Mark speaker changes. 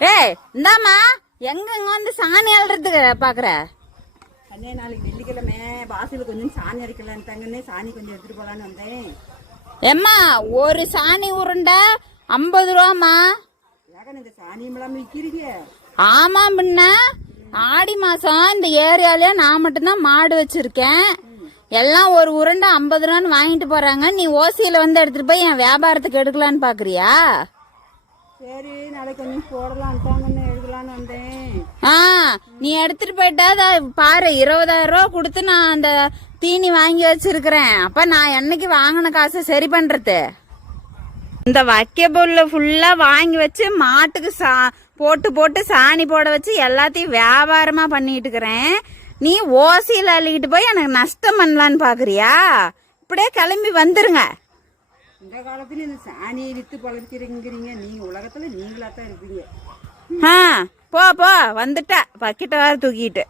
Speaker 1: ஏய் இந்தாம்மா. எங்க இங்க வந்து சாணி அல்றதுக்கு பாக்குற?
Speaker 2: அண்ணே நாளைக்கு வெள்ளிக்கிழமை வாசல் கொஞ்சம் சாணி அடிக்கலான்ட்டாங்கன்னே சாணி கொஞ்சம் எடுத்துட்டு போலான்னு வந்தேன்.
Speaker 1: எம்மா ஒரு சாணி உருண்டை ஐம்பது
Speaker 2: ஏகன் இந்த சாணியும் இல்லாம விற்கிறீங்க
Speaker 1: ஆமா பின்ன ஆடி மாசம் இந்த ஏரியாலயே நான் மட்டும்தான் மாடு வச்சிருக்கேன். எல்லாம் ஒரு உருண்டை ஐம்பது ரூபான்னு வாங்கிட்டு போறாங்க. நீ ஓசியில வந்து எடுத்துட்டு போய் என் வியாபாரத்துக்கு எடுக்கலான்னு பாக்குறியா?
Speaker 2: சரி நாளைக்கு கொஞ்சம் போடலான்ட்டாங்கன்னு எழுதலான்னு வந்தேன்.
Speaker 1: ஆ நீ எடுத்துட்டு போயிட்டா பாரு இருபதாயிரம் ரூபா கொடுத்து நான் அந்த தீனி வாங்கி வச்சிருக்கிறேன். அப்ப நான் என்னைக்கு வாங்கின காசை சரி பண்றது? இந்த வைக்க பொருளை ஃபுல்லா வாங்கி வச்சு மாட்டுக்கு சா போட்டு போட்டு சாணி போட வச்சு எல்லாத்தையும் வியாபாரமா பண்ணிட்டு இருக்கிறேன். நீ ஓசியில் அள்ளிக்கிட்டு போய் எனக்கு நஷ்டம் பண்ணலான்னு பாக்குறியா? இப்படியே கிளம்பி வந்துருங்க.
Speaker 2: இந்த காலத்துல இந்த சாணியை வித்து பழக்கிறீங்கிறீங்க. நீங்க உலகத்துல நீங்களா தான் இருப்பீங்க.
Speaker 1: ஆ போ போ வந்துட்ட. பக்கிட்ட வேற தூக்கிட்டு